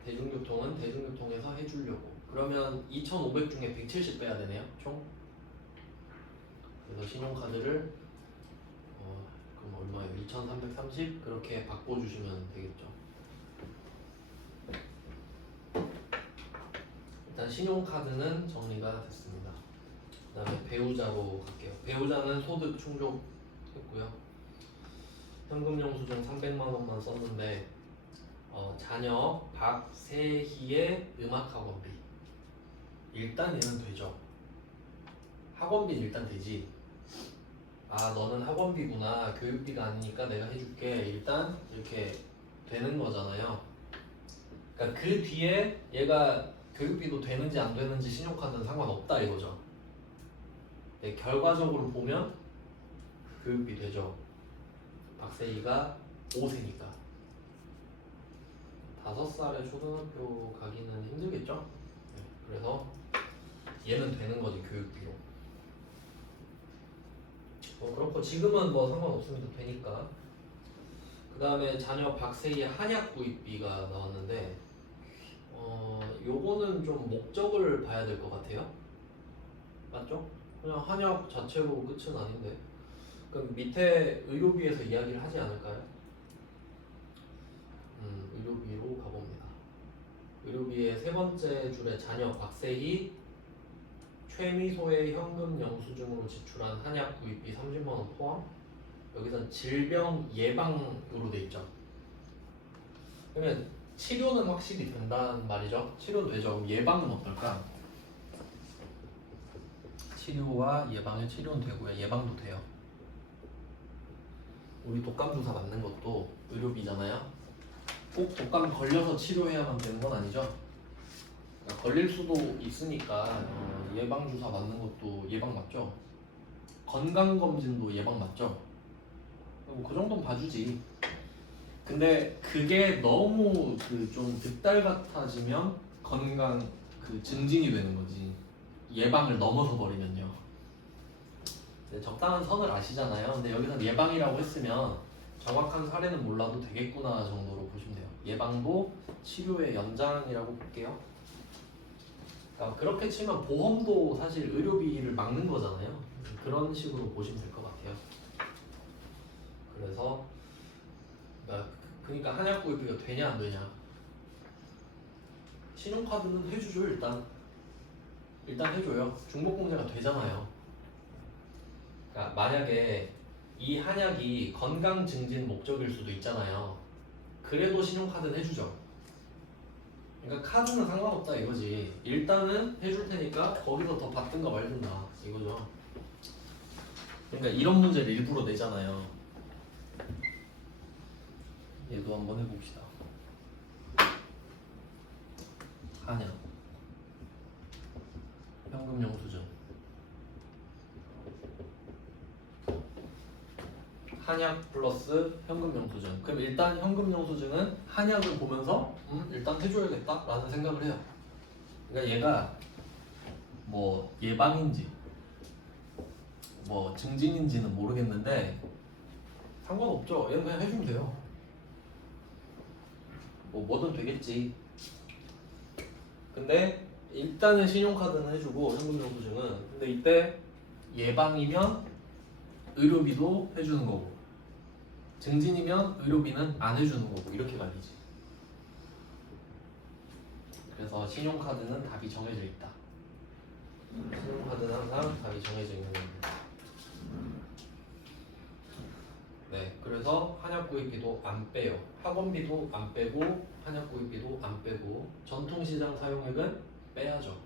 대중교통은 대중교통에서 해주려고. 그러면 2,500 중에 170 빼야 되네요. 총. 그래서 신용카드를 그럼 얼마예요? 2,330 그렇게 바꿔주시면 되겠죠. 일단 신용카드는 정리가 됐습니다. 그 다음에 배우자로 갈게요. 배우자는 소득 충족했고요. 현금 영수증 300만 원만 썼는데 자녀 박세희의 음악학원비 일단 얘는 되죠. 학원비는 일단 되지. 아, 너는 학원비구나. 교육비가 아니니까 내가 해줄게. 일단 이렇게 되는 거잖아요. 그러니까 그 뒤에 얘가 교육비도 되는지 안 되는지 신용카드는 상관없다 이거죠. 네, 결과적으로 보면 교육비 되죠. 박세희가 5세니까 5살에 초등학교 가기는 힘들겠죠. 네, 그래서 얘는 되는 거지 교육비로. 그렇고 지금은 뭐 상관없습니다. 되니까. 그 다음에 자녀 박세희의 한약 구입비가 나왔는데 요거는 좀 목적을 봐야 될 것 같아요. 맞죠? 그냥 한약 자체로 끝은 아닌데. 그럼 밑에 의료비에서 이야기를 하지 않을까요? 의료비로 가봅니다. 의료비의 세 번째 줄에 자녀 박세희 최미소의 현금 영수증으로 지출한 한약 구입비 30만 원 포함. 여기선 질병 예방으로 돼 있죠. 그러면 치료는 확실히 된다는 말이죠. 치료는 되죠. 그럼 예방은 어떨까? 치료와 예방의 치료는 되고요. 예방도 돼요. 우리 독감 주사 맞는 것도 의료비잖아요. 꼭 독감 걸려서 치료해야만 되는 건 아니죠. 그러니까 걸릴 수도 있으니까 예방 주사 맞는 것도 예방 맞죠? 건강 검진도 예방 맞죠? 그 정도는 봐주지. 근데 그게 너무 그 좀 득달 같아지면 건강 그 증진이 되는 거지. 예방을 넘어서 버리면요. 적당한 선을 아시잖아요. 근데 여기서 예방이라고 했으면 정확한 사례는 몰라도 되겠구나 정도로 보시면 돼요. 예방도 치료의 연장이라고 볼게요. 그러니까 그렇게 치면 보험도 사실 의료비를 막는 거잖아요. 그런 식으로 보시면 될 것 같아요. 그래서 그러니까 한약 구입비가 되냐 안 되냐. 신용카드는 해주죠. 일단 해줘요. 중복공제가 되잖아요. 그러니까 만약에 이 한약이 건강 증진 목적일 수도 있잖아요. 그래도 신용카드는 해주죠. 그러니까 카드는 상관없다 이거지. 일단은 해줄 테니까 거기서 더 받든가 말든가 이거죠. 그러니까 이런 문제를 일부러 내잖아요. 얘도 한번 해봅시다. 한약 현금 영수증. 한약 플러스 현금 영수증. 그럼 일단 현금 영수증은 한약을 보면서 일단 해줘야겠다 라는 생각을 해요. 그러니까 얘가 뭐 예방인지 뭐 증진인지는 모르겠는데 상관없죠. 얘는 그냥 해주면 돼요. 뭐든 되겠지. 근데 일단은 신용카드는 해주고 현금 영수증은. 근데 이때 예방이면 의료비도 해주는 거고 증진이면 의료비는 안 해주는 거고 이렇게 갈리지. 그래서 신용카드는 답이 정해져 있다. 신용카드는 항상 답이 정해져 있는 겁니다. 네, 그래서 한약구입비도 안 빼요. 학원비도 안 빼고 한약구입비도 안 빼고 전통시장 사용액은 빼야죠.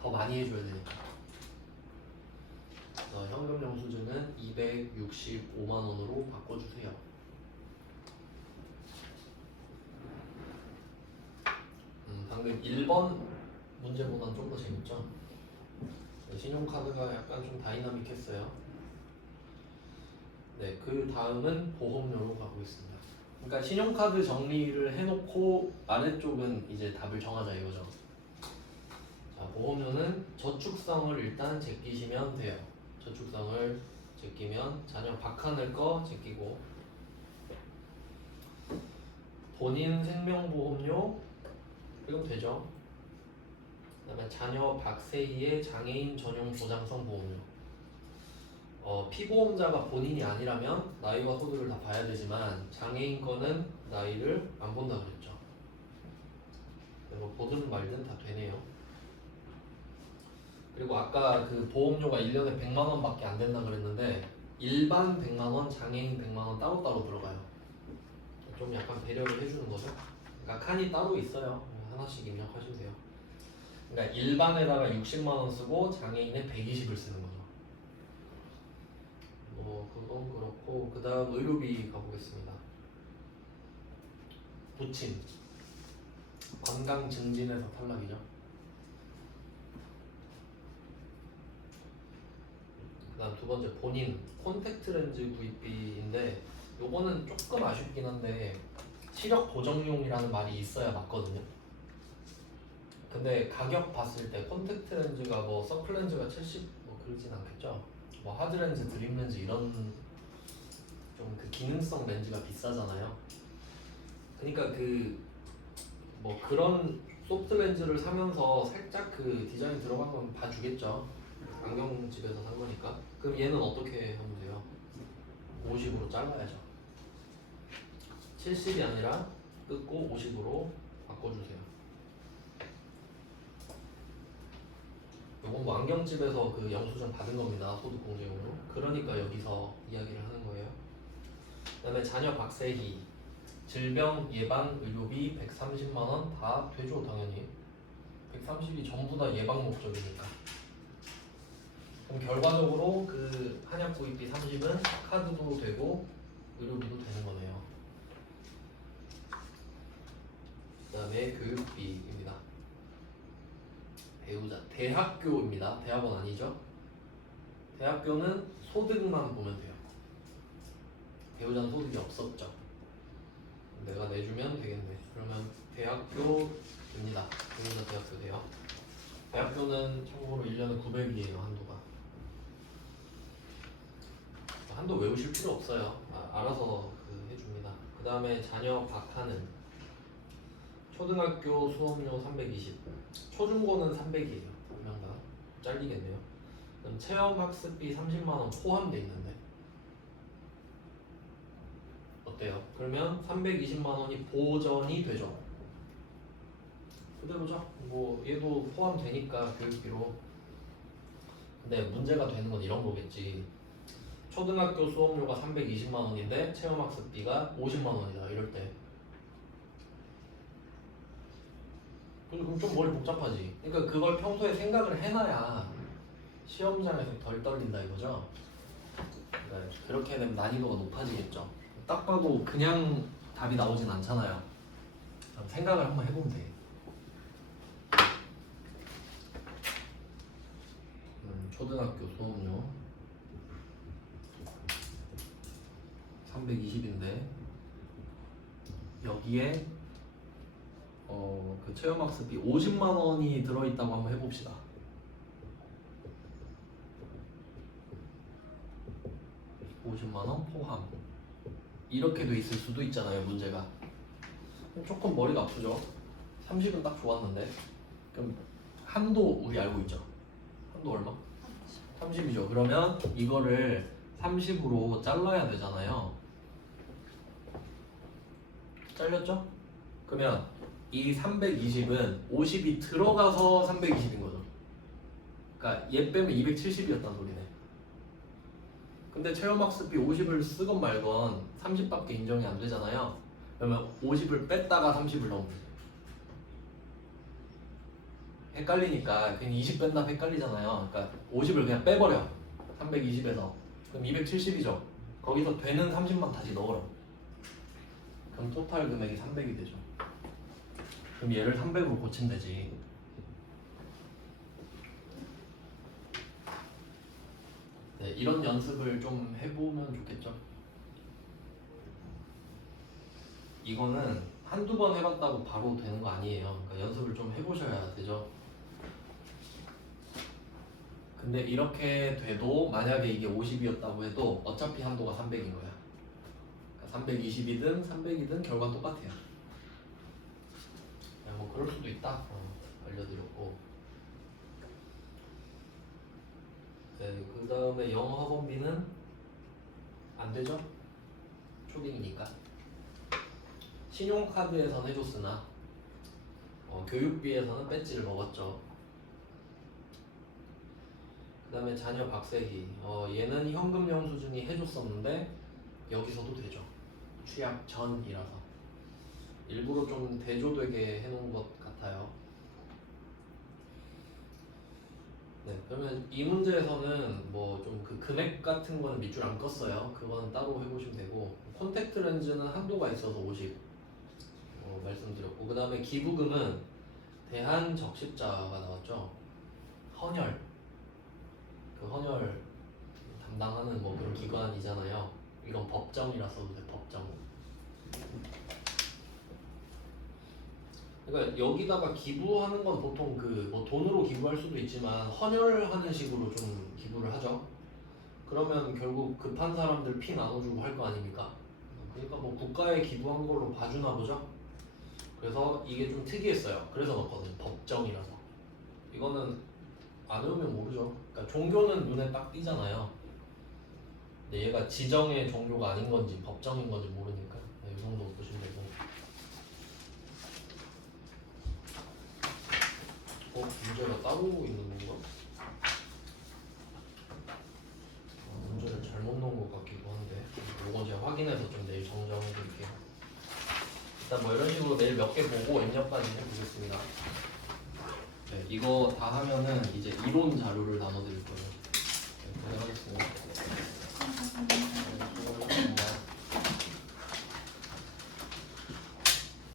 더 많이 해줘야 되니까. 현금 영수증은 265만 원으로 바꿔주세요. 방금 1번 문제보다는 좀 더 재밌죠? 신용카드가 약간 좀 다이나믹했어요. 네, 그 다음은 보험료로 가보겠습니다. 그러니까 신용카드 정리를 해놓고 아래쪽은 이제 답을 정하자 이거죠. 자, 보험료는 저축성을 일단 제끼시면 돼요. 저축성을 제끼면 자녀 박하늘 거 제끼고 본인 생명보험료 이건 되죠. 그 다음에 자녀 박세희의 장애인 전용 보장성 보험료. 피보험자가 본인이 아니라면 나이와 소득을 다 봐야 되지만 장애인 거는 나이를 안 본다 그랬죠. 뭐 보든 말든 다 되네요. 그리고 아까 그 보험료가 1년에 100만 원밖에 안 된다 그랬는데 일반 100만 원, 장애인 100만 원 따로따로 들어가요. 좀 약간 배려를 해주는 거죠. 그러니까 칸이 따로 있어요. 하나씩 입력하시면 돼요. 그러니까 일반에다가 60만 원 쓰고 장애인에 120을 쓰는 거죠. 그건 그렇고 그 다음 의료비 가보겠습니다. 부침 건강 증진에서 탈락이죠. 그 다음 두 번째 본인 콘택트 렌즈 구입비인데 요거는 조금 아쉽긴 한데 시력 보정용이라는 말이 있어야 맞거든요. 근데 가격 봤을 때 콘택트 렌즈가 뭐 서클 렌즈가 70 뭐 그러진 않겠죠. 뭐 하드 렌즈, 드림 렌즈 이런 좀 그 기능성 렌즈가 비싸잖아요. 그러니까 그 뭐 그런 소프트 렌즈를 사면서 살짝 그 디자인 들어간 건 봐주겠죠. 안경집에서 산 거니까. 그럼 얘는 어떻게 하면 돼요? 50으로 잘라야죠. 70이 아니라 뜯고 50으로 바꿔주세요. 요건 뭐 안경집에서 그 영수증 받은 겁니다. 소득공제용으로. 그러니까 여기서 이야기를 하는 거예요. 그 다음에 자녀 박세희 질병 예방 의료비 130만 원 다 되죠 당연히. 130이 전부 다 예방 목적이니까. 그럼 결과적으로 그 한약 구입비 30은 카드도 되고 의료비도 되는 거네요. 그 다음에 교육비입니다. 배우자 대학교입니다. 대학원 아니죠? 대학교는 소득만 보면 돼요. 배우자는 소득이 없었죠. 내가 내주면 되겠네. 그러면 대학교입니다. 배우자 대학교 돼요. 대학교는 참고로 1년에 900이에요. 한도가. 한도 외우실 필요 없어요. 알아서 해줍니다. 그 다음에 자녀 박하는 초등학교 수업료 320, 초중고는 300이에요. 한 명당 잘리겠네요. 그럼 체험학습비 30만원 포함돼 있는데 어때요? 그러면 320만원이 보전이 되죠. 그대로죠. 뭐 얘도 포함되니까 교육비로. 근데 문제가 되는 건 이런 거겠지. 초등학교 수업료가 320만원인데 체험학습비가 50만원이다 이럴 때. 그럼 좀 머리 복잡하지. 그러니까 그걸 평소에 생각을 해놔야 시험장에서 덜 떨린다 이거죠. 그러니까 그렇게 되면 난이도가 높아지겠죠. 딱 봐도 그냥 답이 나오진 않잖아요. 생각을 한번 해보면 돼. 초등학교 수업료 320인데 여기에 그 체험학습비 50만원이 들어있다고 한번 해봅시다. 50만원 포함. 이렇게 돼 있을 수도 있잖아요. 문제가 조금 머리가 아프죠. 30은 딱 좋았는데. 그럼 한도 우리 알고 있죠? 한도 얼마? 30이죠. 그러면 이거를 30으로 잘라야 되잖아요. 잘렸죠? 그러면 이 320은 50이 들어가서 320인 거죠. 그러니까 얘 빼면 270이었단 소리네. 근데 체험학습비 50을 쓰건 말건 30밖에 인정이 안 되잖아요. 그러면 50을 뺐다가 30을 넣으면 돼. 헷갈리니까 그냥 20 뺀다 헷갈리잖아요. 그러니까 50을 그냥 빼버려. 320에서. 그럼 270이죠. 거기서 되는 30만 다시 넣어라. 그럼 토탈 금액이 300이 되죠. 그럼 얘를 300으로 고치면 되지. 네, 이런 연습을 좀 해보면 좋겠죠. 이거는 한두 번 해봤다고 바로 되는 거 아니에요. 그러니까 연습을 좀 해보셔야 되죠. 근데 이렇게 돼도 만약에 이게 50이었다고 해도 어차피 한도가 300인 거야. 그러니까 320이든 300이든 결과는 똑같아요. 뭐 그럴 수도 있다. 알려드렸고. 네, 그 다음에 영어 학원비는 안 되죠? 초딩이니까. 신용카드에서는 해줬으나 교육비에서는 배지를 먹었죠. 그 다음에 자녀 박세희. 얘는 현금 영수증이 해줬었는데 여기서도 되죠. 취약 전이라서. 일부러 좀 대조되게 해놓은 것 같아요. 네, 그러면 이 문제에서는 뭐 좀 그 금액 같은 거는 밑줄 안 껐어요. 그거는 따로 해보시면 되고, 콘택트 렌즈는 한도가 있어서 50 말씀드렸고, 그 다음에 기부금은 대한적십자가 나왔죠. 헌혈, 그 헌혈 담당하는 뭐 그런 기관이잖아요. 이건 법정이라 써도 돼. 법정. 그러니까 여기다가 기부하는 건 보통 그 뭐 돈으로 기부할 수도 있지만 헌혈하는 식으로 좀 기부를 하죠. 그러면 결국 급한 사람들 피 나눠주고 할 거 아닙니까? 그러니까 뭐 국가에 기부한 걸로 봐주나 보죠. 그래서 이게 좀 특이했어요. 그래서 넣었거든요. 법정이라서. 이거는 안 외우면 모르죠. 그러니까 종교는 눈에 딱 띄잖아요. 근데 얘가 지정의 종교가 아닌 건지 법정인 건지 모르니까 이 정도 보시면 되고. 문제가 따로 있는 건가? 문제를 잘못 놓은 것 같기도 한데 이건 제가 확인해서 좀 내일 정정해 드릴게요. 일단 뭐 이런 식으로 내일 몇 개 보고 입력까지 해보겠습니다. 네, 이거 다 하면은 이제 이론 자료를 나눠드릴 거예요. 네, 고생하셨습니다.